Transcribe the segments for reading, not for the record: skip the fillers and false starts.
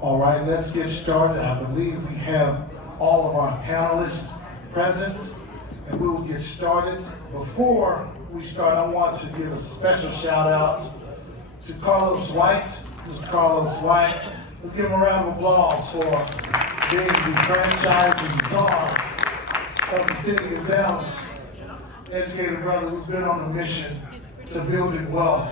All right, let's get started. I believe we have all of our panelists present, and we will get started. Before we start, I want to give a special shout out to Carlos White, Mr. Carlos White. Let's give him a round of applause for being the franchising czar of the city of Dallas. Educated brother who's been on a mission to building wealth.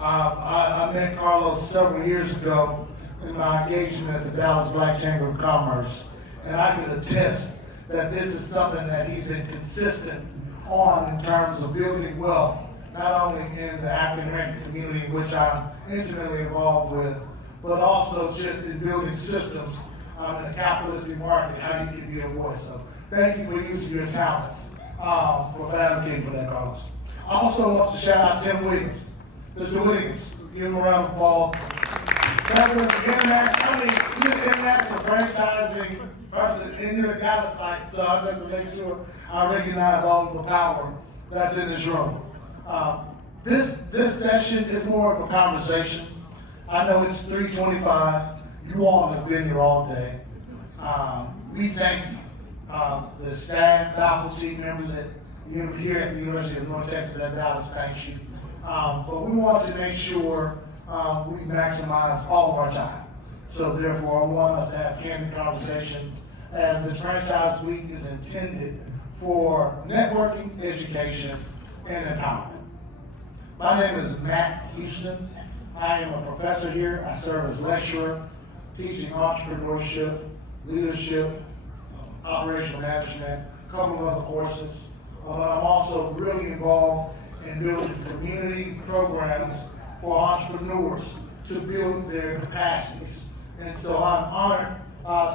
I met Carlos several years ago in my engagement at the Dallas Black Chamber of Commerce, and I can attest that this is something that he's been consistent on in terms of building wealth, not only in the African American community, which I'm intimately involved with, but also just in building systems in a capitalistic market, how you can be a voice. So thank you for using your talents for advocating for that cause. I also want to shout out Tim Williams. Mr. Williams, give him a round of applause. You're an international franchising person in your Dallas site, so I just have to make sure I recognize all of the power that's in this room. This session is more of a conversation. I know it's 3:25. You all have been here all day. We thank you. The staff, faculty members here at the University of North Texas at Dallas, thank you. But we want to make sure we maximize all of our time. So therefore, I want us to have candid conversations as this Franchise Week is intended for networking, education, and empowerment. My name is Matt Houston. I am a professor here. I serve as lecturer, teaching entrepreneurship, leadership, operational management, a couple of other courses. But I'm also really involved in building community programs for entrepreneurs to build their capacities. And so I'm honored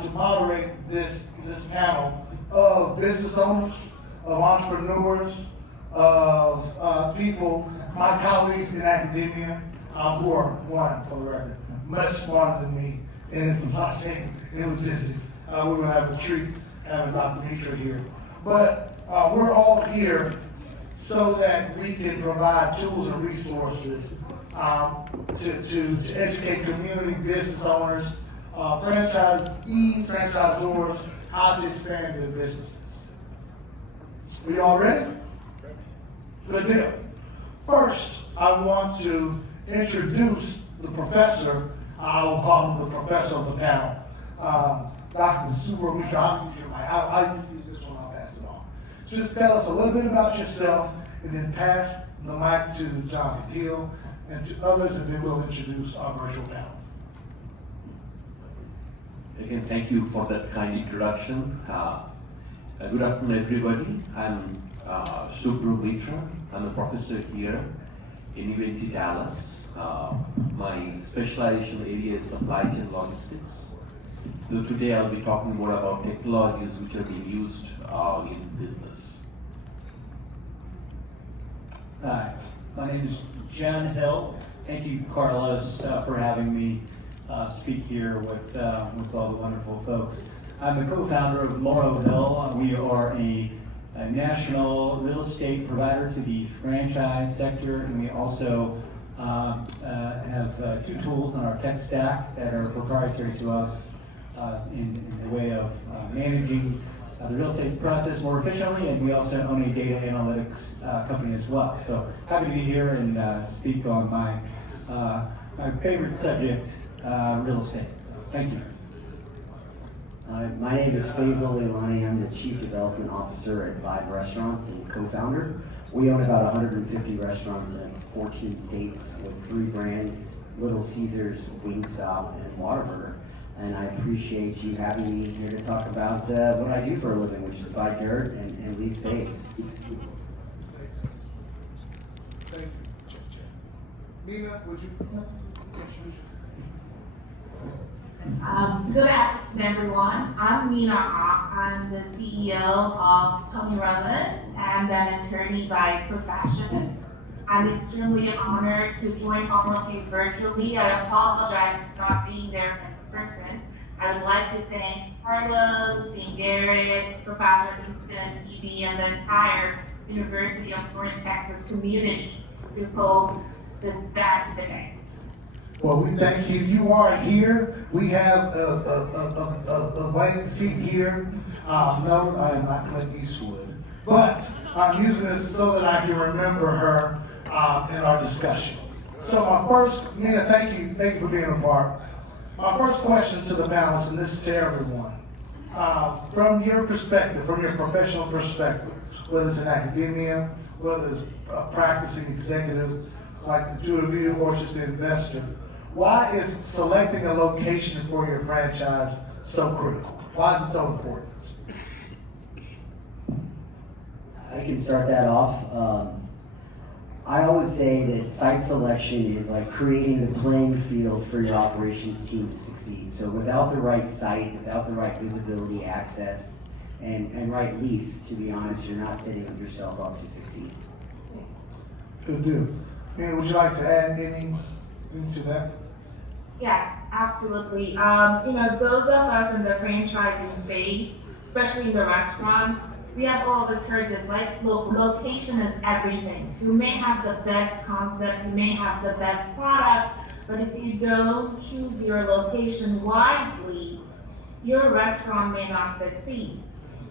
to moderate this panel of business owners, of entrepreneurs, of people, my colleagues in academia, who are, one, for the record, much smarter than me in supply chain and logistics. We're going to have a treat having Dr. Mitra here. But we're all here so that we can provide tools and resources to educate community business owners, franchisees, franchisors, how to expand their businesses. We all ready? Good deal. First, I want to introduce the professor. I will call him the professor of the panel, Dr. Super Mitra. I'll use this one, I'll pass it on. Just tell us a little bit about yourself and then pass the mic to John Hill and to others, and then we'll introduce our virtual panel. Again, thank you for that kind introduction. Good afternoon, everybody. I'm Subru Mitra. I'm a professor here in UNT Dallas. My specialization area is supply chain logistics. So today I'll be talking more about technologies which are being used in business. Hi, my name is John Hill. Thank you, Carlos, for having me speak here with all the wonderful folks. I'm the co-founder of Morrow Hill. We are a national real estate provider to the franchise sector, and we also have two tools on our tech stack that are proprietary to us in the way of managing the real estate process more efficiently, and we also own a data analytics company as well. So happy to be here and speak on my favorite subject, real estate. Thank you. My name is Faisal Leilani. I'm the Chief Development Officer at Vibe Restaurants and co-founder. We own about 150 restaurants in 14 states with 3 brands, Little Caesars, Wingstop, and Whataburger. And I appreciate you having me here to talk about what I do for a living, which is buy dirt and lease space. Thank you. Nina, would you Good afternoon, everyone. I'm Nina Hawk. I'm the CEO of Tony Ramos and an attorney by profession. I'm extremely honored to join all of you virtually. I apologize for not being there in person. I would like to thank Carlos, Dean Garrett, Professor Winston, EB, and the entire University of North Texas community to host this event today. Well, we thank you. You are here. We have a blank seat here. No, I am not Clint Eastwood, but I'm using this so that I can remember her in our discussion. So my first, Mia, thank you for being a part. My first question to the panelists, and this is to everyone, from your perspective, from your professional perspective, whether it's in academia, whether it's a practicing executive like the two of you, or just an investor, why is selecting a location for your franchise so critical? Why is it so important? I can start that off. I always say that site selection is like creating the playing field for your operations team to succeed. So without the right site, without the right visibility, access, and right lease, to be honest, you're not setting yourself up to succeed. Good deal. Mia, would you like to add anything to that? Yes, absolutely. Those of us in the franchising space, especially in the restaurant, we have all of us heard this, like, look, location is everything. You may have the best concept, you may have the best product, but if you don't choose your location wisely, your restaurant may not succeed.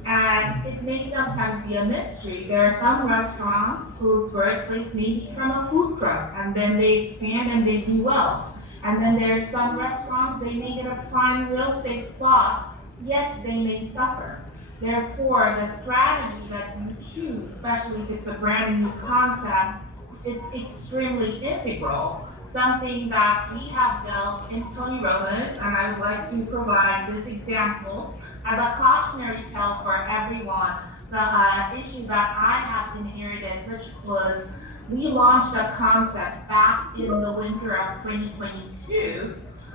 And it may sometimes be a mystery. There are some restaurants whose birthplace may be from a food truck, and then they expand and they do well. And then there are some restaurants, they may get a prime real estate spot, yet they may suffer. Therefore, the strategy that you choose, especially if it's a brand new concept, it's extremely integral. Something that we have dealt in Tony Roma's, and I would like to provide this example as a cautionary tale for everyone. The issue that I have inherited, which was we launched a concept back in the winter of 2022,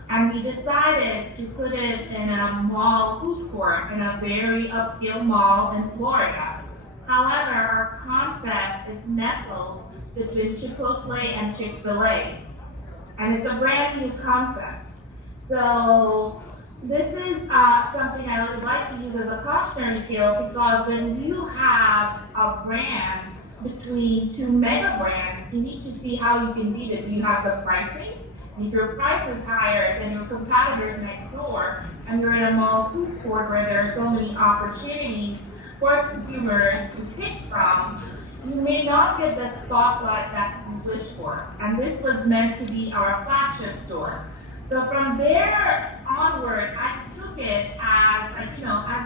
and we decided to put it in a mall food court in a very upscale mall in Florida. However, our concept is nestled between Chipotle and Chick-fil-A, and it's a brand new concept. So this is something I would like to use as a cautionary tale, because when you have a brand between two mega brands, you need to see how you can beat it. Do you have the pricing? And if your price is higher than your competitors next door, and you're in a mall food court where there are so many opportunities for consumers to pick from, you may not get the spotlight that you wish for. And this was meant to be our flagship store. So from there onward, I took it as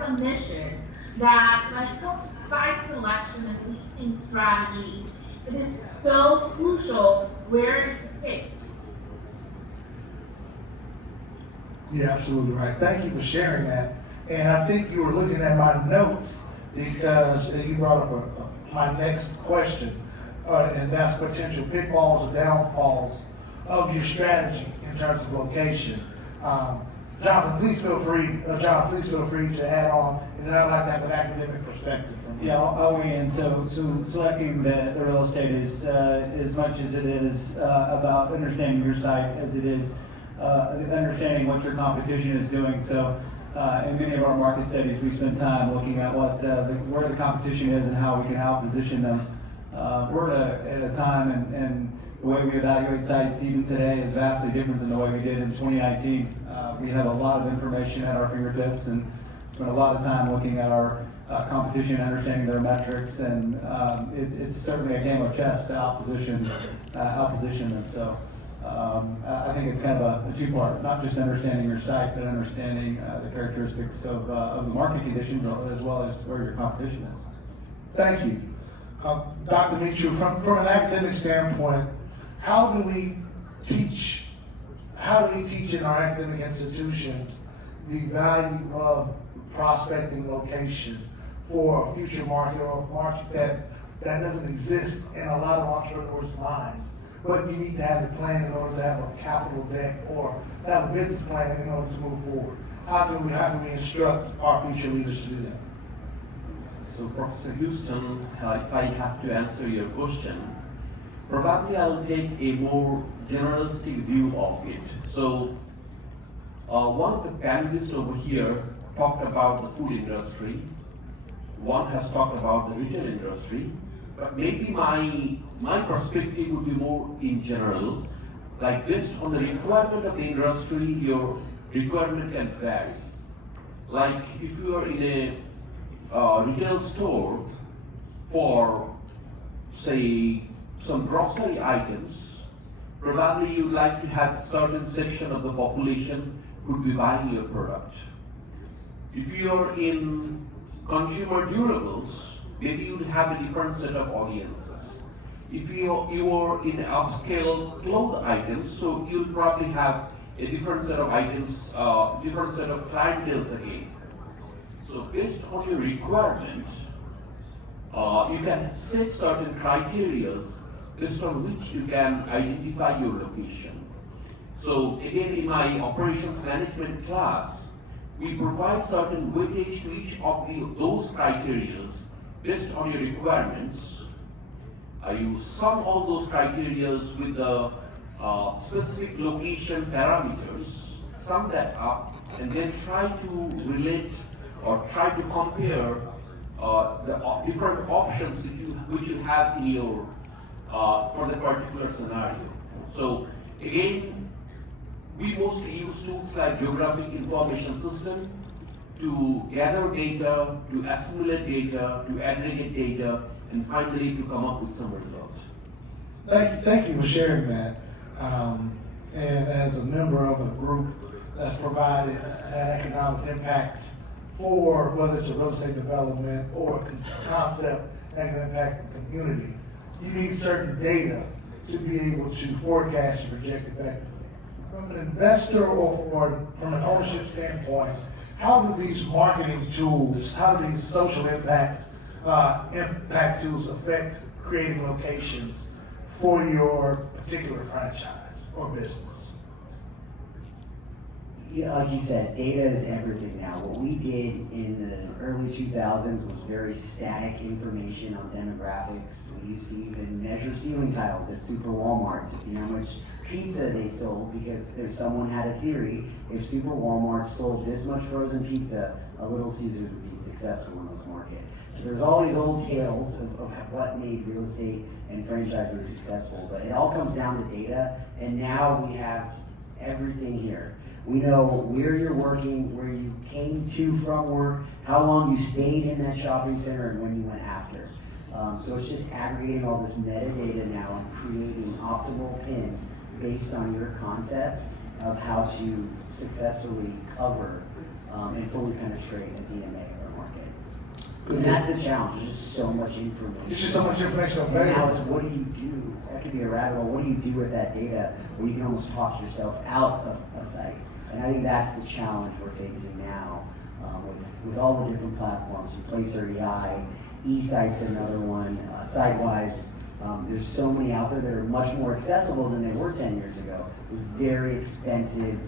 a mission that when it comes to site selection and leasing strategy, it is so crucial where you pick. You're absolutely right. Thank you for sharing that. And I think you were looking at my notes because you brought up my next question, and that's potential pitfalls or downfalls of your strategy in terms of location. Jonathan, please feel free to add on, and then I'd like to have an academic perspective from you. Yeah, I'll weigh in. So selecting the real estate is as much as it is about understanding your site as it is understanding what your competition is doing. So in many of our market studies, we spend time looking at where the competition is and how we can out-position them. We're at a time, and the way we evaluate sites even today is vastly different than the way we did in 2019. We have a lot of information at our fingertips and spend a lot of time looking at our competition, understanding their metrics, and it's certainly a game of chess to outposition them. So I think it's kind of a two-part, not just understanding your site, but understanding the characteristics of the market conditions as well as where your competition is. Thank you. Dr. Mitchell, from an academic standpoint, how do we teach in our academic institutions the value of prospecting location for a future market, or a market that doesn't exist in a lot of entrepreneurs' minds? But you need to have a plan in order to have a capital deck or to have a business plan in order to move forward. How do we instruct our future leaders to do that? So Professor Houston, if I have to answer your question, probably I'll take a more generalistic view of it. So one of the panelists over here talked about the food industry. One has talked about the retail industry. But maybe my perspective would be more in general. like based on the requirement of the industry, your requirement can vary. Like if you are in a retail store for, say, some grocery items, probably you'd like to have a certain section of the population who would be buying your product. If you're in consumer durables, maybe you'd have a different set of audiences. If you're in upscale clothes items, so you'll probably have a different set of items, different set of clienteles again. So based on your requirement, you can set certain criteria based on which you can identify your location. So again, in my operations management class, we provide certain weightage to each of those criteria based on your requirements. You sum all those criteria with the specific location parameters, sum that up, and then try to relate or try to compare the different options which you have in your for the particular scenario. So again, we mostly use tools like geographic information system to gather data, to assimilate data, to aggregate data, and finally to come up with some results. Thank you for sharing that. And as a member of a group that's provided that economic impact for whether it's a real estate development or a concept that can impact the community, you need certain data to be able to forecast and project effectively. From an investor or from an ownership standpoint, how do these marketing tools, how do these social impact tools affect creating locations for your particular franchise or business? Yeah, like you said, data is everything now. What we did in the early 2000s was very static information on demographics. We used to even measure ceiling tiles at Super Walmart to see how much pizza they sold, because if someone had a theory, if Super Walmart sold this much frozen pizza, a Little Caesars would be successful in this market. So there's all these old tales of what made real estate and franchising successful, but it all comes down to data, and now we have everything here. We know where you're working, where you came to from work, how long you stayed in that shopping center, and when you went after. So it's just aggregating all this metadata now and creating optimal pins based on your concept of how to successfully cover and fully penetrate a DMA or market. And that's the challenge. There's just so much information. There's just so much information And now it's available. what do you do? That could be a rabbit hole. What do you do with that data where you can almost talk yourself out of a site? And I think that's the challenge we're facing now with all the different platforms. Placer EI, eSite's another one, Sitewise. There's so many out there that are much more accessible than they were 10 years ago with very expensive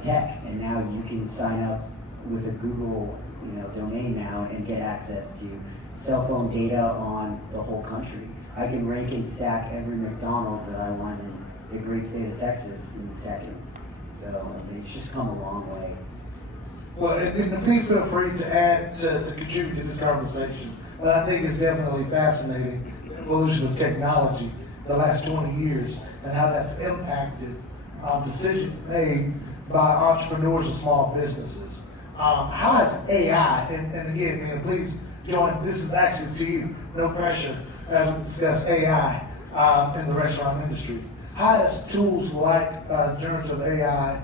tech. And now you can sign up with a Google domain now and get access to cell phone data on the whole country. I can rank and stack every McDonald's that I want in the great state of Texas in seconds. So it's just come a long way. Well, and please feel free to add, to contribute to this conversation. But I think it's definitely fascinating, the evolution of technology the last 20 years and how that's impacted decisions made by entrepreneurs and small businesses. How has AI, and again, please join, this is actually to you, no pressure, as we discuss AI in the restaurant industry. How does tools like generative AI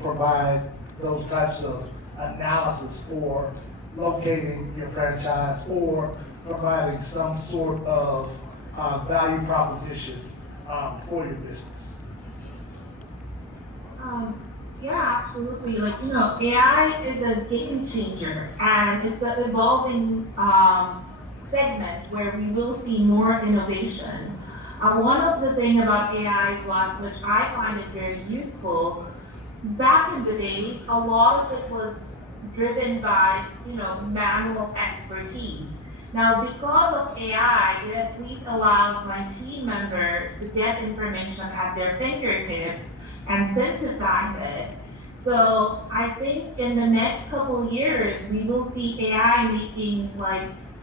provide those types of analysis for locating your franchise or providing some sort of value proposition for your business? Yeah, absolutely. AI is a game changer, and it's an evolving segment where we will see more innovation. One of the things about AI, which I find it very useful, back in the days, a lot of it was driven by, manual expertise. Now, because of AI, it at least allows my team members to get information at their fingertips and synthesize it. So I think in the next couple of years, we will see AI making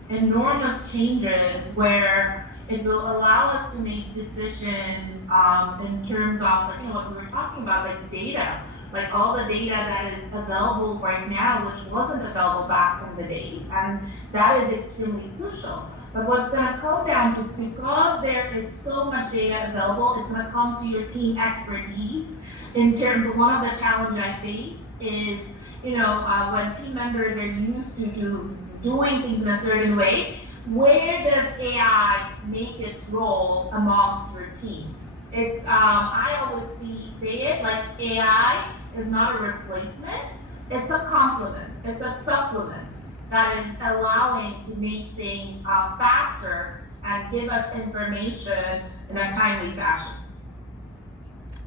enormous changes where It will allow us to make decisions in terms of, like, what we were talking about, like data, like all the data that is available right now, which wasn't available back in the days, and that is extremely crucial. But what's going to come down to, because there is so much data available, it's going to come to your team expertise. In terms of one of the challenge I face is, when team members are used to doing things in a certain way, where does AI make its role amongst your team? It's I always say it like AI is not a replacement, it's a complement, it's a supplement that is allowing to make things faster and give us information in a timely fashion.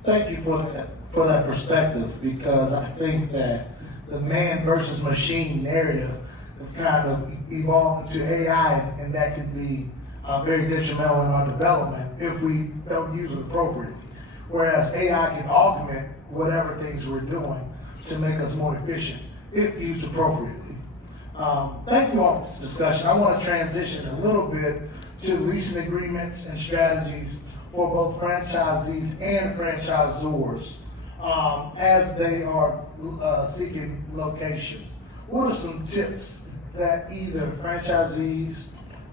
Thank you for that perspective, because I think that the man versus machine narrative have kind of evolved into AI, and that can be very detrimental in our development if we don't use it appropriately. Whereas AI can augment whatever things we're doing to make us more efficient if used appropriately. Thank you all for this discussion. I want to transition a little bit to leasing agreements and strategies for both franchisees and franchisors as they are seeking locations. What are some tips that either franchisees,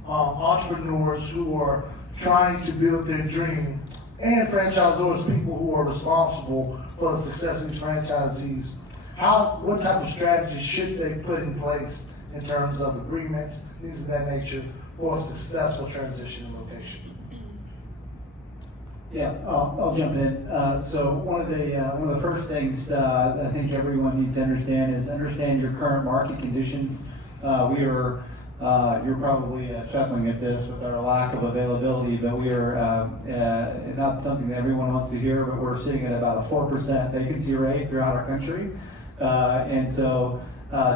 entrepreneurs who are trying to build their dream, and franchisors, people who are responsible for the success of these franchisees, what type of strategies should they put in place in terms of agreements, things of that nature, for a successful transition in location? Yeah, I'll jump in. So one of the first things I think everyone needs to understand your current market conditions. You're probably chuckling at this with our lack of availability, but we are not something that everyone wants to hear, but we're sitting at about a 4% vacancy rate throughout our country. And so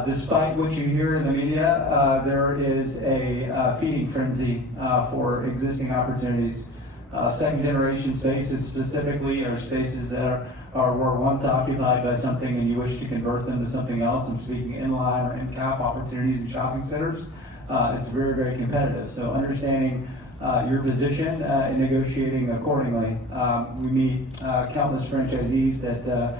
despite what you hear in the media, there is a feeding frenzy for existing opportunities. Second generation spaces specifically are spaces that were once occupied by something and you wish to convert them to something else. I'm speaking inline or in cap opportunities in shopping centers. It's very, very competitive. So understanding your position and negotiating accordingly. We meet countless franchisees that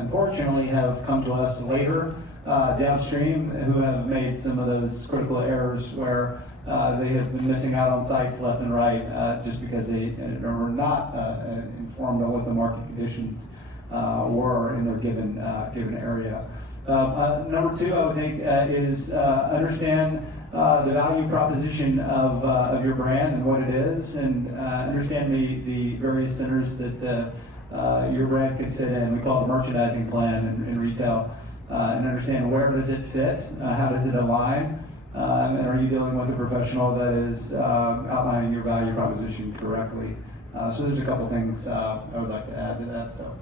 unfortunately have come to us later downstream who have made some of those critical errors where they have been missing out on sites left and right just because they were not informed on what the market conditions were in their given area. Number two, I would think, is understand the value proposition of your brand and what it is, and understand the various centers that your brand could fit in. We call it a merchandising plan in retail, and understand where does it fit, how does it align, and are you dealing with a professional that is outlining your value proposition correctly. So there's a couple things I would like to add to that. So.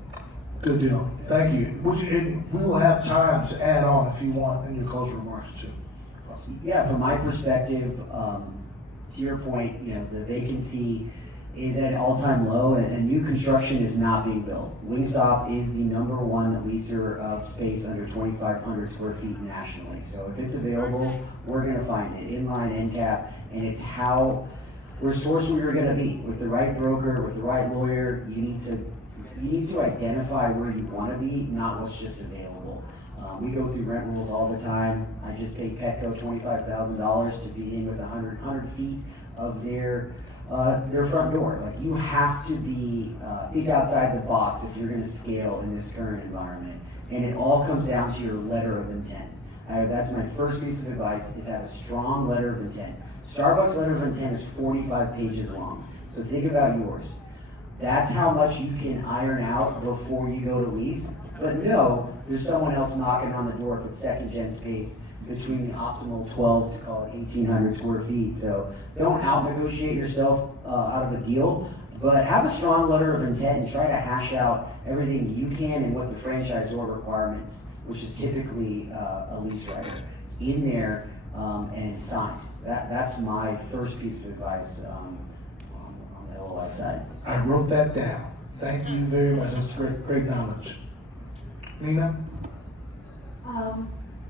Good deal. Thank you. We will have time to add on if you want in your closing remarks too. Yeah, from my perspective, to your point, the vacancy is at an all-time low, and new construction is not being built. Wingstop is the number one leaser of space under 2,500 square feet nationally. So if it's available, we're going to find it, inline, end cap, and it's how we're sourced where you're going to be. With the right broker, with the right lawyer, you need to identify where you want to be, not what's just available. We go through rent rules all the time. I just paid Petco $25,000 to be in with 100 feet of their front door. Like, you have to think outside the box if you're going to scale in this current environment. And it all comes down to your letter of intent. That's my first piece of advice, is have a strong letter of intent. Starbucks letter of intent is 45 pages long. So think about yours. That's how much you can iron out before you go to lease. But no, there's someone else knocking on the door for second-gen space between the optimal 12 to call it 1,800 square feet. So don't out-negotiate yourself out of a deal, but have a strong letter of intent and try to hash out everything you can and what the franchisor requirements, which is typically a lease writer, in there and signed. That's my first piece of advice on the LOI side. I wrote that down. Thank you very much. That's great knowledge. Nina?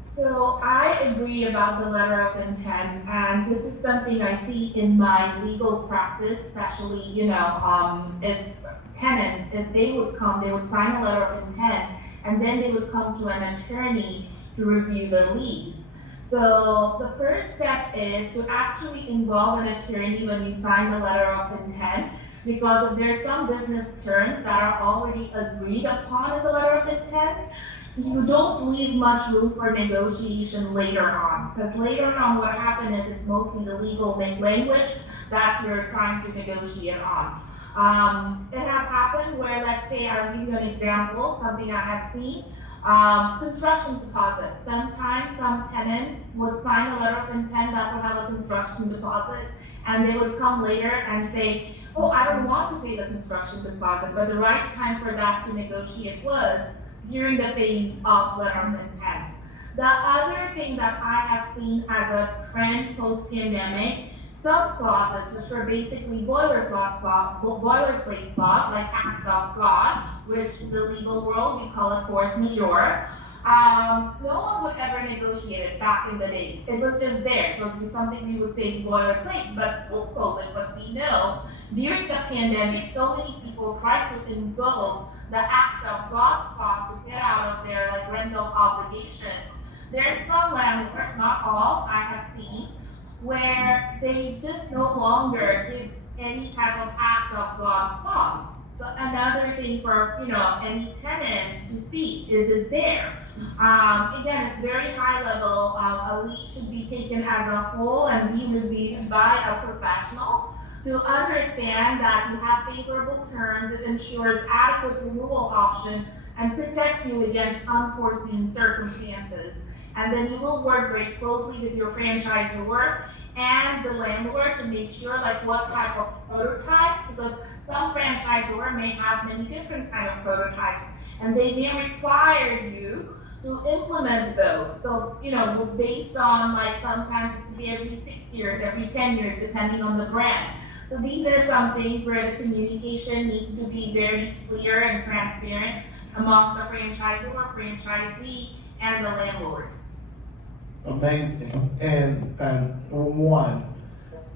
So I agree about the letter of intent, and this is something I see in my legal practice, especially, if tenants, if they would come, they would sign a letter of intent, and then they would come to an attorney to review the lease. So the first step is to actually involve an attorney when you sign the letter of intent, because if there's some business terms that are already agreed upon in the letter of intent, you don't leave much room for negotiation later on. Because later on what happens is it's mostly the legal language that you're trying to negotiate on. It has happened where, let's say, I'll give you an example, something I have seen. Construction deposit. Sometimes some tenants would sign a letter of intent that would have a construction deposit, and they would come later and say, oh, I don't want to pay the construction deposit, but the right time for that to negotiate was during the phase of letter of intent. The other thing that I have seen as a trend post-pandemic, some clauses which were basically boilerplate clause, like act of God, which in the legal world we call it force majeure. No one would ever negotiate it back in the days. It was just there. It was something we would say boilerplate, but post-COVID, what we know, during the pandemic, so many people tried to invoke the act of God clause to get out of their rental obligations. There's some landlords, not all, I have seen, where they just no longer give any type of act of God clause. So another thing for any tenants to see, is it there? Again, it's very high level. A lease should be taken as a whole and be reviewed by a professional to understand that you have favorable terms. It ensures adequate renewal option and protect you against unforeseen circumstances. And then you will work very closely with your franchisor and the landlord to make sure what type of prototypes, because some franchisor may have many different kind of prototypes, and they may require you to implement those. So, based on sometimes it could be every 6 years, every 10 years, depending on the brand. So these are some things where the communication needs to be very clear and transparent amongst the franchisor, franchisee, and the landlord. Amazing. And one,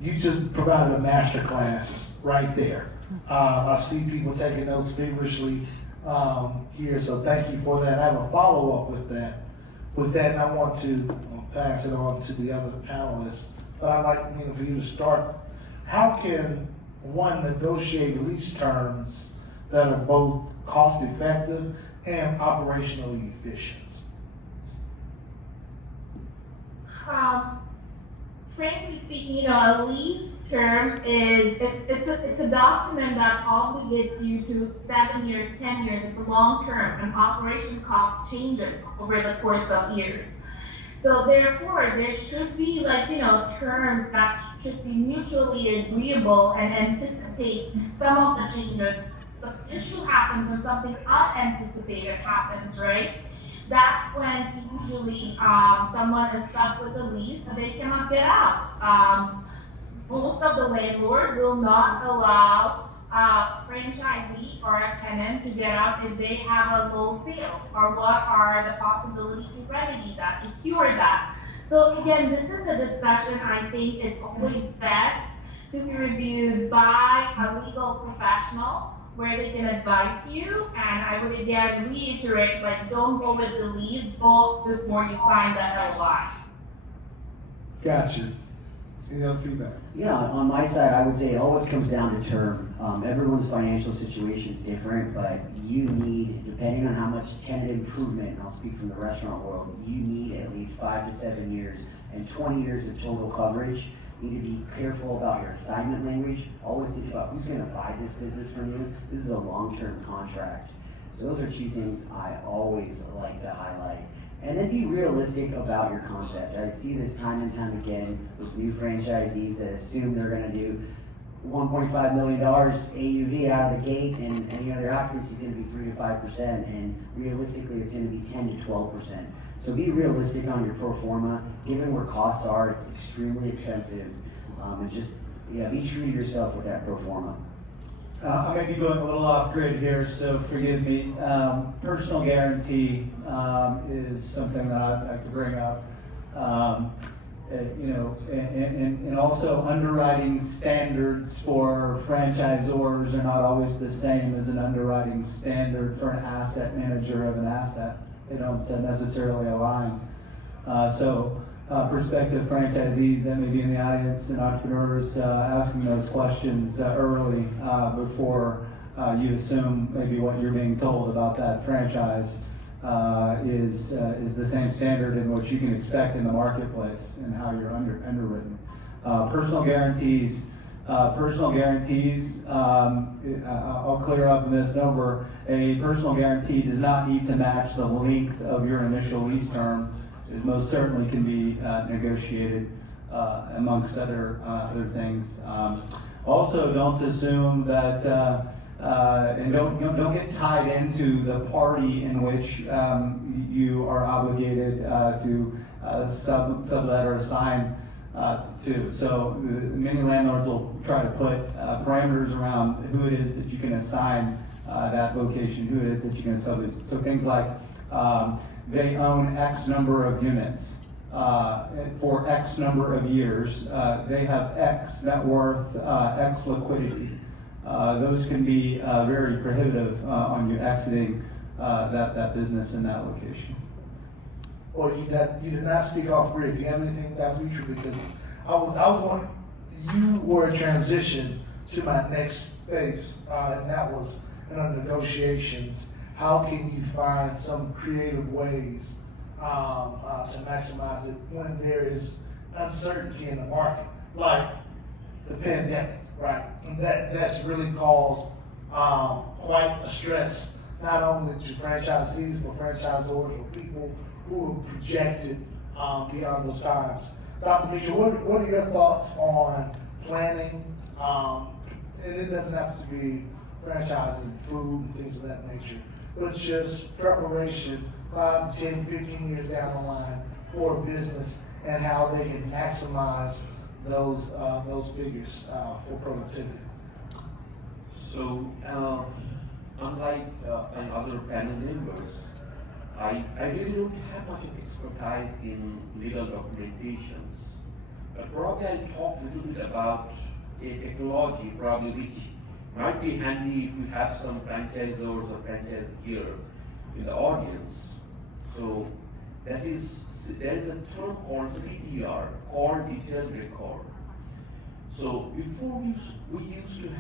you just provided a master class right there. I see people taking notes feverishly here, so thank you for that. I have a follow-up with that. And I want to pass it on to the other panelists. But I'd like for you to start. How can one negotiate lease terms that are both cost-effective and operationally efficient? Frankly speaking, a lease term is it's a document that obligates you to 7 years, 10 years. It's a long term, and operation cost changes over the course of years. So therefore, there should be terms that should be mutually agreeable and anticipate some of the changes. The issue happens when something unanticipated happens, right? That's when usually someone is stuck with a lease and they cannot get out. Most of the landlord will not allow a franchisee or a tenant to get out if they have a low sales, or what are the possibility to remedy that, to cure that. So again, this is a discussion I think it's always best to be reviewed by a legal professional where they can advise you. And I would again reiterate, don't go with the lease, go before you sign the LOI. Gotcha. Any other feedback? Yeah, on my side, I would say it always comes down to term. Everyone's financial situation is different, but you need, depending on how much tenant improvement, and I'll speak from the restaurant world, you need at least 5 to 7 years and 20 years of total coverage. You need to be careful about your assignment language. Always think about who's going to buy this business from you. This is a long-term contract. So those are two things I always like to highlight. And then be realistic about your concept. I see this time and time again with new franchisees that assume they're going to do $1.5 million AUV out of the gate, and their occupancy is going to be 3 to 5%, and realistically it's going to be 10 to 12%. So be realistic on your pro forma. Given where costs are, it's extremely expensive, and just be true to yourself with that pro forma. I may be going a little off grid here, so forgive me. Personal guarantee is something that I'd like to bring up. And also underwriting standards for franchisors are not always the same as an underwriting standard for an asset manager of an asset. They don't necessarily align. Prospective franchisees that may be in the audience and entrepreneurs asking those questions early before you assume maybe what you're being told about that franchise is the same standard in what you can expect in the marketplace and how you're underwritten. Personal guarantees. I'll clear up a misnomer. A personal guarantee does not need to match the length of your initial lease term. It most certainly can be negotiated amongst other things. Also, don't assume that, and don't get tied into the party in which you are obligated to sublet or assign to. So many landlords will try to put parameters around who it is that you can assign that location, who it is that you can sublease. So things like they own X number of units for X number of years. They have X net worth, X liquidity. Those can be very prohibitive on you exiting that business in that location. Or you did not speak off grid. Do you have anything that's true? Because I was wondering, you were a transition to my next space, and that was in our negotiations. How can you find some creative ways to maximize it when there is uncertainty in the market, like the pandemic, right? And that's really caused quite a stress, not only to franchisees, but franchisors or people who are projected beyond those times. Dr. Mitra, what are your thoughts on planning? And it doesn't have to be franchising food and things of that nature, but just preparation 5, 10, 15 years down the line for a business and how they can maximize those figures for productivity. So, unlike my other panel members, I really don't have much of expertise in legal documentations. But probably I'll talk a little bit about a technology probably which might be handy if you have some franchisors or franchise here in the audience. So there is a term called CDR, call detailed record. So before we used to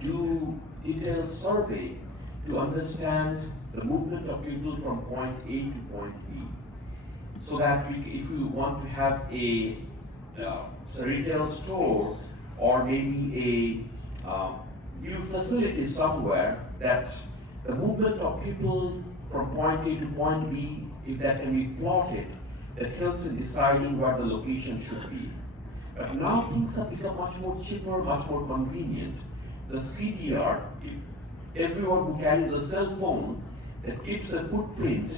do detailed survey to understand the movement of people from point A to point B, so that if we want to have a retail store or maybe a new facility somewhere, that the movement of people from point A to point B, if that can be plotted, that helps in deciding where the location should be. But now things have become much more cheaper, much more convenient. The CDR, everyone who carries a cell phone that keeps a footprint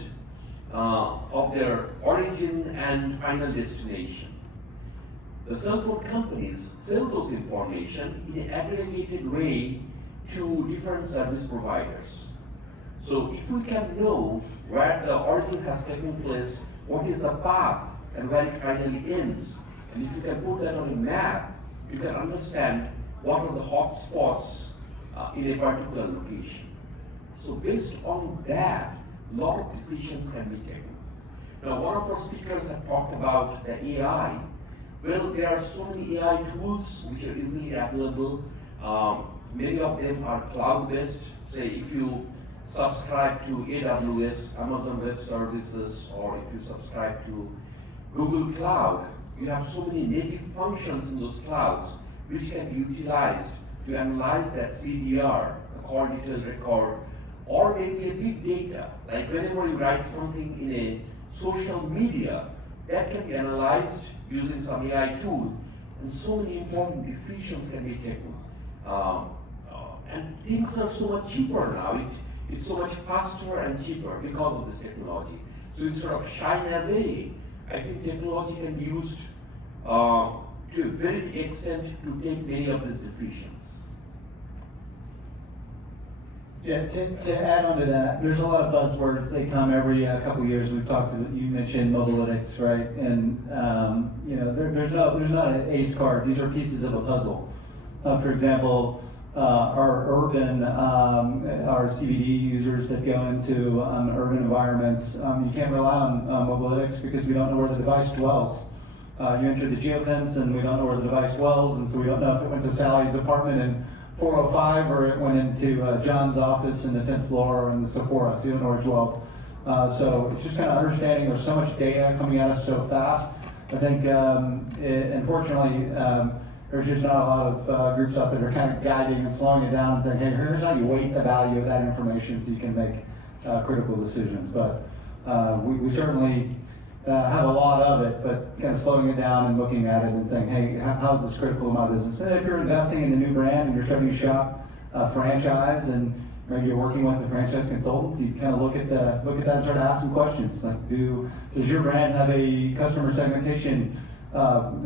of their origin and final destination. The cell phone companies sell those information in an aggregated way to different service providers. So if we can know where the origin has taken place, what is the path and where it finally ends, and if you can put that on a map, you can understand what are the hot spots in a particular location. So based on that, a lot of decisions can be taken. Now, one of our speakers have talked about the AI. Well, there are so many AI tools which are easily available. Many of them are cloud-based. Say if you subscribe to AWS, Amazon Web Services, or if you subscribe to Google Cloud, you have so many native functions in those clouds which can be utilized to analyze that CDR, the call detailed record, or maybe a big data. Like whenever you write something in a social media, that can be analyzed using some AI tool, and so many important decisions can be taken. And things are so much cheaper now. It's so much faster and cheaper because of this technology. So instead of shying away, I think technology can be used to a very big extent to take many of these decisions. Yeah, to add on to that, there's a lot of buzzwords. They come every couple of years. We've talked about, you mentioned mobilytics, right? And there's not an ace card. These are pieces of a puzzle. For example, our urban, our CBD users that go into urban environments, you can't rely on mobilytics because we don't know where the device dwells. You enter the geofence and we don't know where the device dwells, and so we don't know if it went to Sally's apartment in 405 or it went into John's office in the 10th floor or in the Sephora, so you don't know where it dwelled. So it's just kind of understanding there's so much data coming at us so fast. I think, unfortunately, there's just not a lot of groups out there that are kind of guiding and slowing it down and saying, hey, here's how you weight the value of that information so you can make critical decisions. But we certainly have a lot of it, but kind of slowing it down and looking at it and saying, hey, how is this critical in my business? And if you're investing in a new brand and you're starting to shop franchise and maybe you're working with a franchise consultant, you kind of look at that and start asking questions like, does your brand have a customer segmentation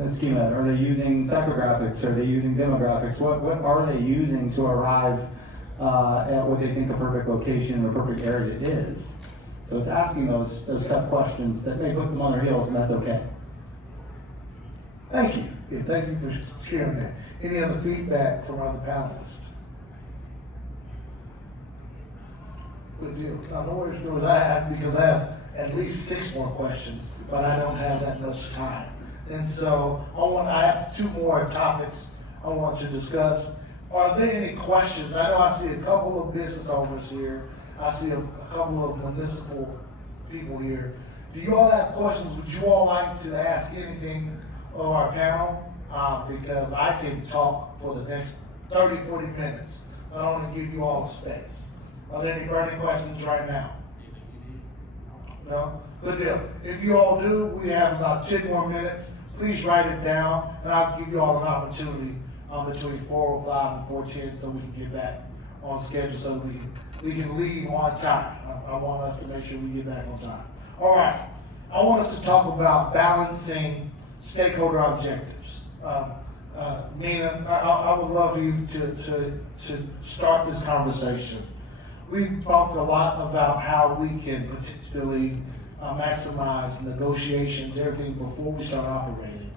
schema? Are they using psychographics? Are they using demographics? What are they using to arrive at what they think a perfect location or perfect area is? So it's asking those tough questions that may put them on their heels, and that's okay. Thank you. Yeah, thank you for sharing that. Any other feedback from other panelists? Good deal. Now, no worries, because I have at least 6 more questions, but I don't have that much time. And so I have 2 more topics I want to discuss. Are there any questions? I know I see a couple of business owners here. I see a couple of municipal people here. Do you all have questions? Would you all like to ask anything of our panel? Because I can talk for the next 30, 40 minutes. I don't want to give you all space. Are there any burning questions right now? No? Good deal. If you all do, we have about 10 more minutes. Please write it down, and I'll give you all an opportunity between 4:05 and 4:10 so we can get back on schedule so that we can leave on time. I want us to make sure we get back on time. All right. I want us to talk about balancing stakeholder objectives. Nina, I would love for you to start this conversation. We've talked a lot about how we can particularly maximize negotiations, everything before we start operating.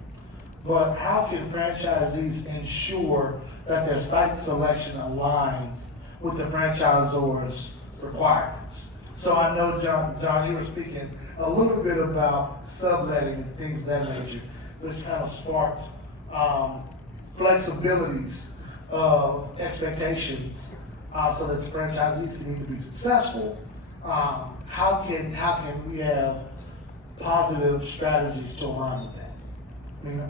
But how can franchisees ensure that their site selection aligns with the franchisor's requirements? So I know, John, you were speaking a little bit about subletting and things of that nature, which kind of sparked flexibilities of expectations so that the franchisees can need to be successful. How can we have positive strategies to align with that? Nina?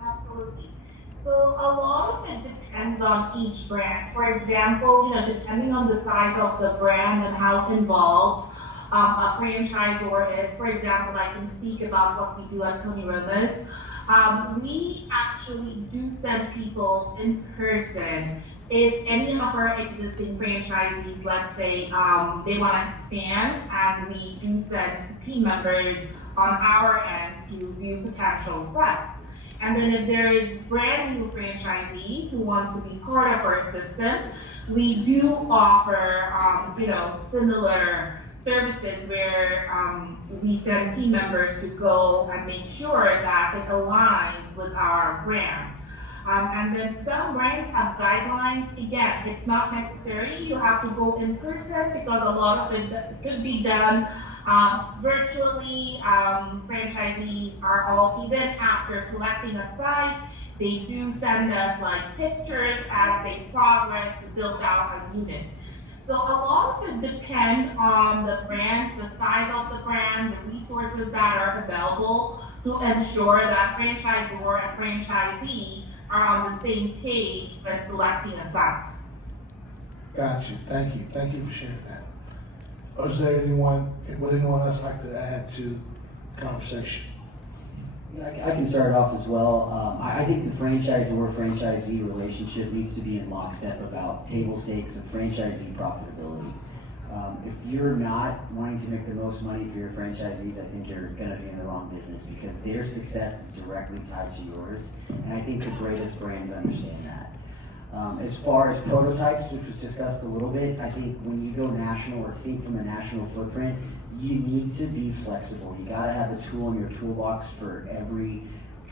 Absolutely. So a lot of it depends on each brand. For example, depending on the size of the brand and how involved a franchisor is. For example, I can speak about what we do at Tony Roma's. We actually do send people in person. If any of our existing franchisees, let's say, they want to expand, and we do send team members on our end to view potential sites. And then if there is brand new franchisees who wants to be part of our system, we do offer, similar services where we send team members to go and make sure that it aligns with our brand. And then some brands have guidelines. Again, it's not necessary. You have to go in person because a lot of it could be done virtually. Franchisees are all, even after selecting a site, they do send us like pictures as they progress to build out a unit. So a lot of it depends on the brands, the size of the brand, the resources that are available to ensure that franchisor and franchisee are on the same page when selecting a site. Got you. Thank you. Thank you for sharing that. Or is there would anyone else like to add to the conversation? I can start off as well. I think the franchisor-franchisee relationship needs to be in lockstep about table stakes of franchisee profitability. If you're not wanting to make the most money for your franchisees, I think you're going to be in the wrong business because their success is directly tied to yours. And I think the greatest brands understand that. As far as prototypes, which was discussed a little bit, I think when you go national or think from a national footprint, you need to be flexible. You gotta have a tool in your toolbox for every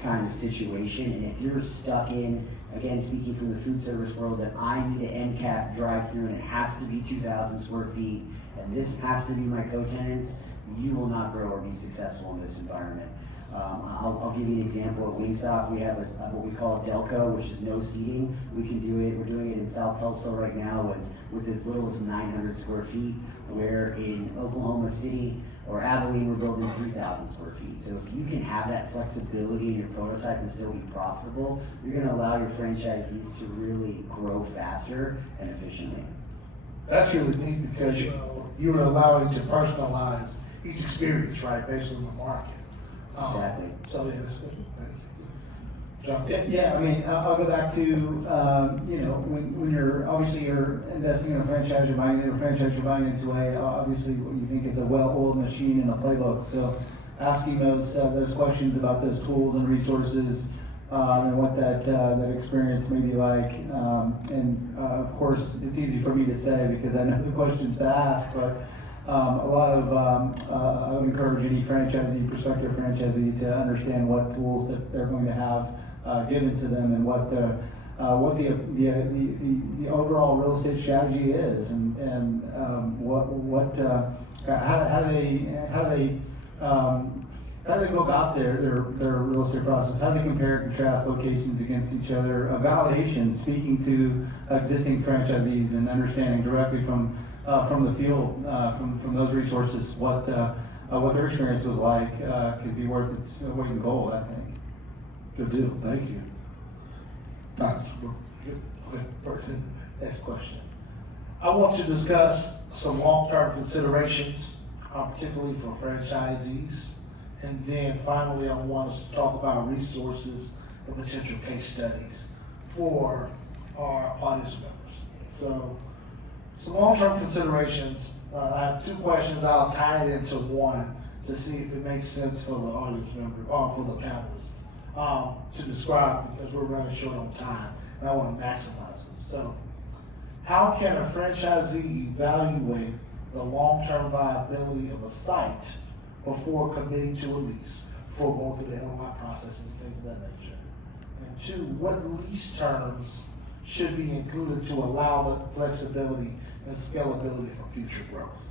kind of situation. And if you're stuck in, again, speaking from the food service world, that I need an end cap drive through and it has to be 2,000 square feet, and this has to be my co-tenants, you will not grow or be successful in this environment. I'll give you an example. At Wingstop, we have what we call a Delco, which is no seating. We can do it. We're doing it in South Tulsa right now with as little as 900 square feet, where in Oklahoma City or Abilene, we're building 3,000 square feet. So if you can have that flexibility in your prototype and still be profitable, you're going to allow your franchisees to really grow faster and efficiently. That's really neat because you're allowing to personalize each experience, right, based on the market. Exactly. So yeah, that's good. Thank you. John? Yeah, I mean, I'll go back to, when you're investing in a franchise, you're buying into obviously what you think is a well-oiled machine in a playbook. So asking those questions about those tools and resources, and what that experience may be like. Of course, it's easy for me to say because I know the questions to ask, but I would encourage any prospective franchisee to understand what tools that they're going to have given to them and what the overall real estate strategy is, and how do they go about their real estate process? How do they compare and contrast locations against each other? Validation, speaking to existing franchisees and understanding directly from the field, from those resources, what their experience was like could be worth its weight in gold, I think. Good deal. Thank you. That's good. Okay, next question. I want to discuss some long-term considerations, particularly for franchisees. And then finally, I want us to talk about resources and potential case studies for our audience members. So, some long-term considerations. I have two questions. I'll tie it into one to see if it makes sense for the audience member or for the panelists to describe, because we're running short on time and I want to maximize it. So, how can a franchisee evaluate the long-term viability of a site before committing to a lease for both of the LOI processes and things of that nature? And two, what lease terms should be included to allow the flexibility and scalability for future growth?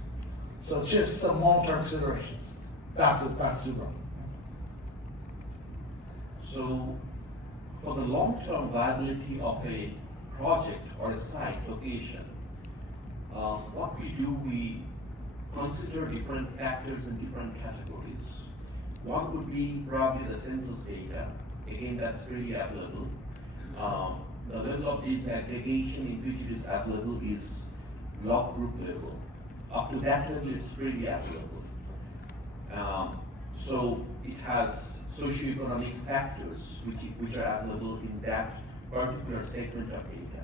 So just some long-term considerations. Dr. Zuber. So, for the long-term viability of a project or a site location, what we do, we consider different factors in different categories. One would be probably the census data. Again, that's freely available. The level of disaggregation in which it is available is block group level. Up to that level, it's freely available. So it has socioeconomic factors which are available in that particular segment of data.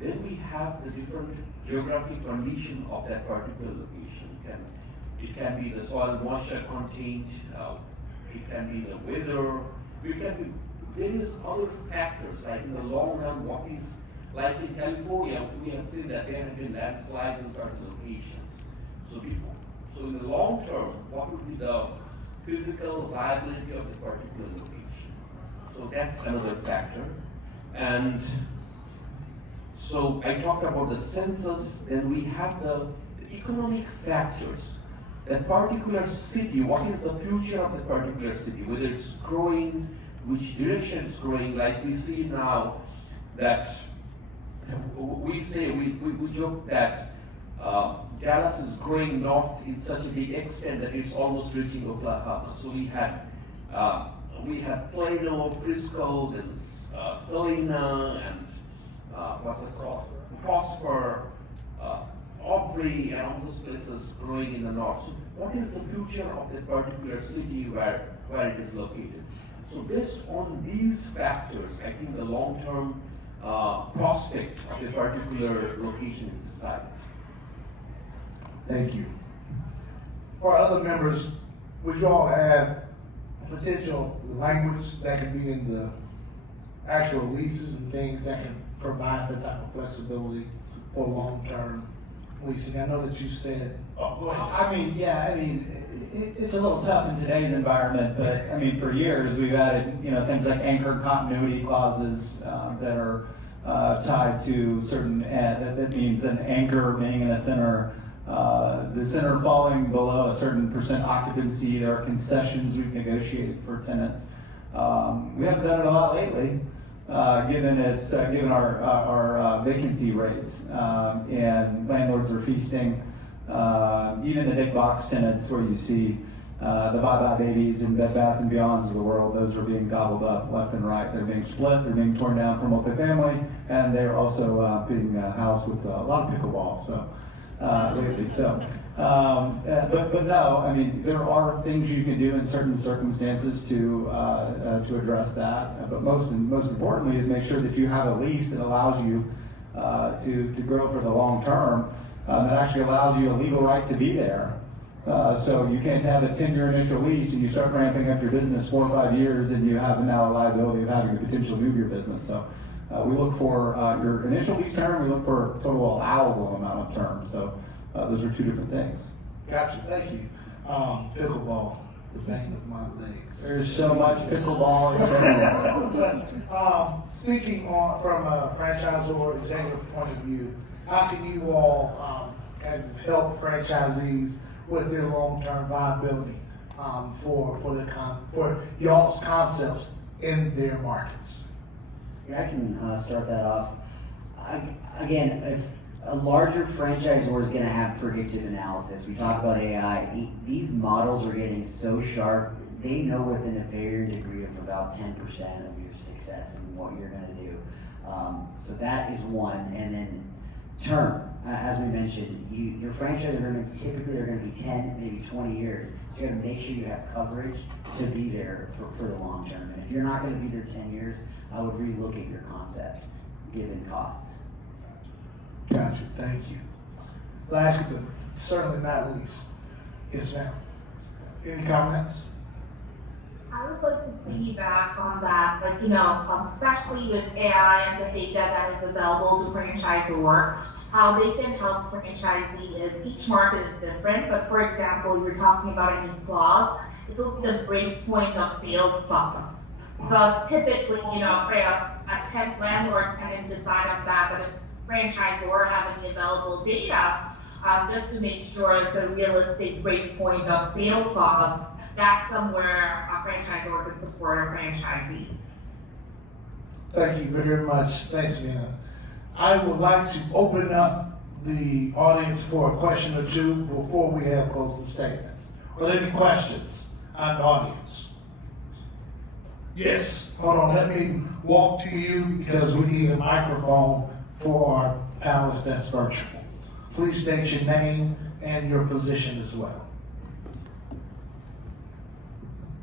Then we have the different geographic condition of that particular location. It can be the soil moisture content, it can be the weather, it can be various other factors, like in the long run, what is, like in California, we have seen that there have been landslides in certain locations. So in the long term, what would be the physical viability of the particular location? So that's another factor. And so I talked about the census, then we have the economic factors. That particular city, what is the future of the particular city? Whether it's growing, which direction it's growing, like we see now that we joke that Dallas is growing north in such a big extent that it's almost reaching Oklahoma. So we had Plano, Frisco, then Salina, and what's it called? Prosper, Aubrey, and all those places growing in the north. So what is the future of that particular city where it is located? So based on these factors, I think the long-term prospect of a particular location is decided. Thank you. For other members, would you all add potential language that can be in the actual leases and things that can provide that type of flexibility for long-term leasing? I know that you said, oh, go ahead. It's a little tough in today's environment, but I mean, for years we've added, things like anchor continuity clauses that are tied to certain. That means an anchor being in a center, the center falling below a certain percent occupancy. There are concessions we've negotiated for tenants. We haven't done it a lot lately, given our vacancy rates, and landlords are feasting. Even the big box tenants where you see the Bye Babies and Bed Bath & Beyonds of the world, those are being gobbled up left and right. They're being split, they're being torn down for multifamily, and they're also being housed with a lot of pickleball. Lately. But no, I mean, there are things you can do in certain circumstances to address that. But most importantly is make sure that you have a lease that allows you to grow for the long term. That actually allows you a legal right to be there. So you can't have a 10-year initial lease and you start ramping up your business 4 or 5 years and you have now a liability of having to potentially move your business. So we look for your initial lease term, we look for total allowable amount of term. So those are 2 different things. Gotcha, thank you. Pickleball, the bane of my legs. There's so much pickleball. Speaking from a franchisor executive point of view, how can you all help franchisees with their long-term viability for y'all's concepts in their markets? Yeah, I can start that off. Again, if a larger franchisor is going to have predictive analysis, we talk about AI, these models are getting so sharp, they know within a varying degree of about 10% of your success and what you're going to do. So that is one. And then term, as we mentioned, your franchise agreements typically are going to be 10, maybe 20 years. So you got to make sure you have coverage to be there for the long term. And if you're not going to be there 10 years, I would relook at your concept, given costs. Gotcha, thank you. Last but certainly not least, yes ma'am. Any comments? I would like to piggyback on that, especially with AI and the data that is available to franchisor, how they can help franchisee is each market is different, but for example, you're talking about a new clause, it will be the break point of sales clause. Because typically, for a landlord tenant decide on that, but if franchisor have any available data, just to make sure it's a realistic break point of sale clause, that's somewhere a franchisor can support a franchisee. Thank you very much. Thanks, Vina. I would like to open up the audience for a question or two before we have closing statements. Are there any questions on the audience? Yes. Hold on. Let me walk to you because we need a microphone for our panelists that's virtual. Please state your name and your position as well.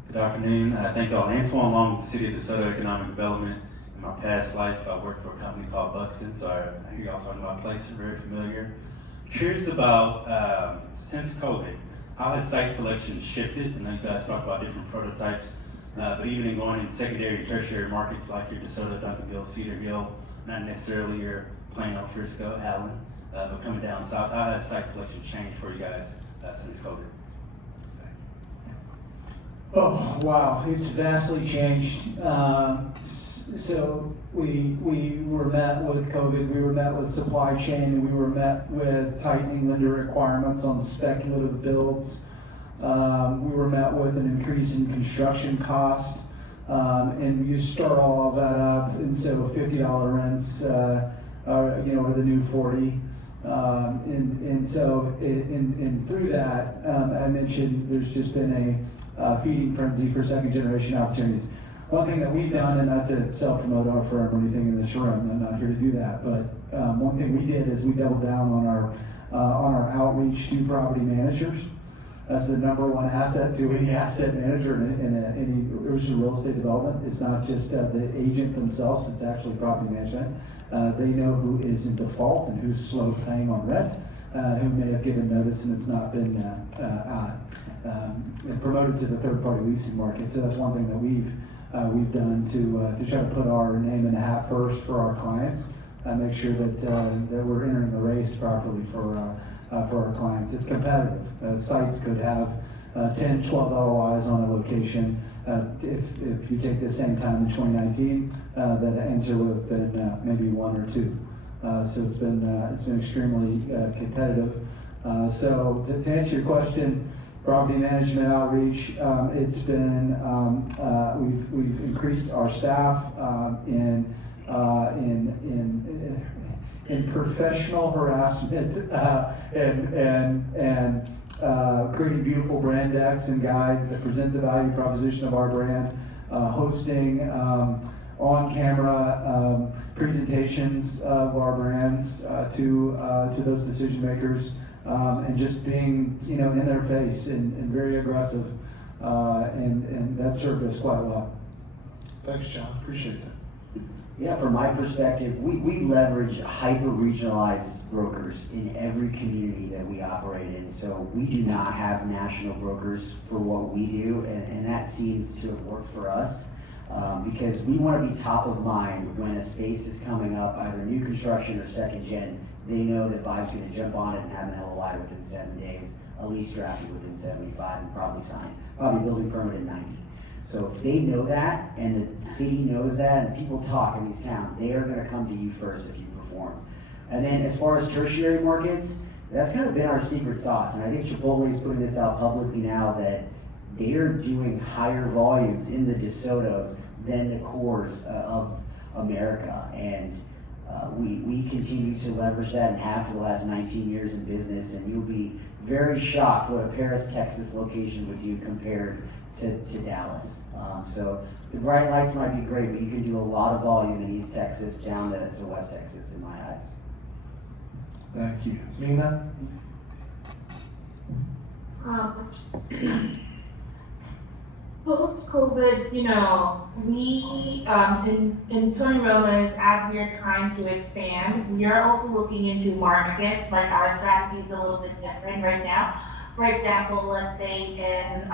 Good afternoon. Thank y'all. Antoine Long with the City of DeSoto Economic Development. In my past life, I worked for a company called Buxton, so I hear y'all talking about places very familiar. Curious about, since COVID, how has site selection shifted? I know you guys talk about different prototypes, but even in going in secondary and tertiary markets like your DeSoto, Duncanville, Cedar Hill, not necessarily your Plano, Frisco, Allen, but coming down south, how has site selection changed for you guys since COVID? Oh, wow, it's vastly changed. So we were met with COVID, we were met with supply chain, and we were met with tightening lender requirements on speculative builds. We were met with an increase in construction costs, and you start all of that up, and so $50 rents, are the new 40. And so through that, I mentioned there's just been a feeding frenzy for second generation opportunities. One thing that we've done, and not to self-promote our firm or anything in this room, I'm not here to do that, but one thing we did is we doubled down on our outreach to property managers. That's the number one asset to any asset manager in any real estate development. It's not just the agent themselves, it's actually property management. They know who is in default and who's slow paying on rent, who may have given notice and it's not been promoted to the third-party leasing market. So that's one thing that we've done to try to put our name in the hat first for our clients make sure that that we're entering the race properly for our clients. It's competitive. Sites could have 10, 12 LOIs on a location. If you take the same time in 2019, that answer would have been maybe 1 or 2. So it's been extremely competitive. So to answer your question, property management outreach, it's been we've increased our staff in professional harassment and creating beautiful brand decks and guides that present the value proposition of our brand, hosting on-camera presentations of our brands to those decision makers, and just being in their face and very aggressive, and that served us quite well. Thanks, John. Appreciate that. Yeah, from my perspective, we leverage hyper-regionalized brokers in every community that we operate in. So we do not have national brokers for what we do, and that seems to have worked for us because we want to be top of mind when a space is coming up, either new construction or second gen. They know that Vibe's going to jump on it and have an LOI within 7 days, a lease drafted within 75, and probably building permit in 90. So if they know that, and the city knows that, and people talk in these towns, they are going to come to you first if you perform. And then as far as tertiary markets, that's kind of been our secret sauce. And I think Chipotle is putting this out publicly now that they are doing higher volumes in the DeSotos than the cores of America. And we continue to leverage that and have for the last 19 years in business. And you'll be very shocked what a Paris, Texas location would do compared to Dallas. So the bright lights might be great, but you can do a lot of volume in East Texas down to West Texas in my eyes. Thank you. Mina? Post-COVID, we in Tony Roma's, as we are trying to expand, we are also looking into markets. Like our strategy is a little bit different right now. For example, let's say in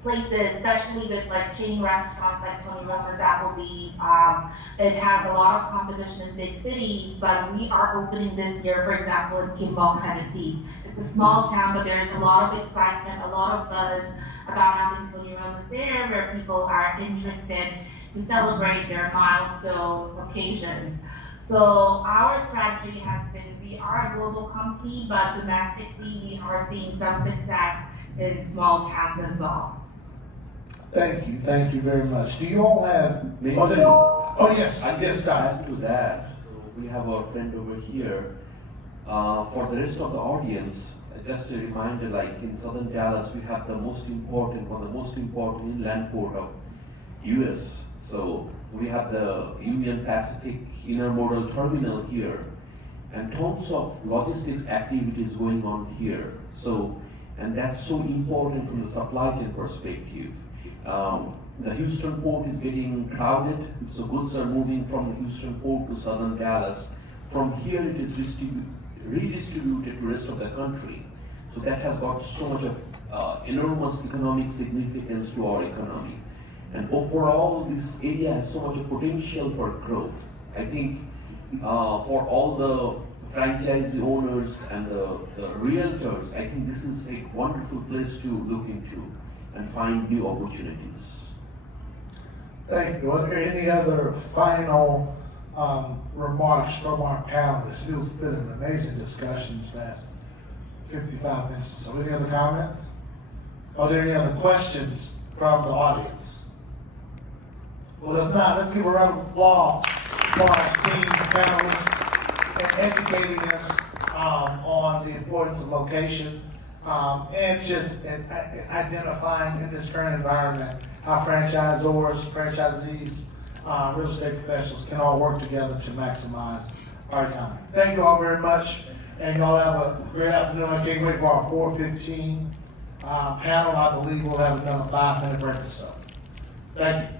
places, especially with like chain restaurants like Tony Roma's, Applebee's, it has a lot of competition in big cities, but we are opening this year, for example, in Kimball, Tennessee. It's a small town, but there's a lot of excitement, a lot of buzz about having Tony Roma's there, where people are interested to celebrate their milestone occasions. So our strategy has been, we are a global company, but domestically we are seeing some success in small towns as well. Thank you very much. Do you all have? Maybe- Oh yes, I'll yes, just Don. add to that. So we have our friend over here. For the rest of the audience, just a reminder, like in southern Dallas, we have one of the most important inland port of US. So we have the Union Pacific intermodal terminal here, and tons of logistics activities going on here. So, and that's so important from the supply chain perspective. The Houston port is getting crowded, so goods are moving from the Houston port to southern Dallas. From here it is redistributed to the rest of the country. So that has got so much of enormous economic significance to our economy. And overall, this area has so much potential for growth. I think for all the franchise owners and the realtors, I think this is a wonderful place to look into and find new opportunities. Thank you. Are there any other final remarks from our panelists? It's been an amazing discussion this last 55 minutes or so. Any other comments? Are there any other questions from the audience? Well, if not, let's give a round of applause for our esteemed panelists for educating us on the importance of location and just identifying in this current environment how franchisors, franchisees, real estate professionals can all work together to maximize our economy. Thank you all very much, and y'all have a great afternoon. I can't wait for our 4:15 panel. I believe we'll have another 5-minute break or so. Thank you.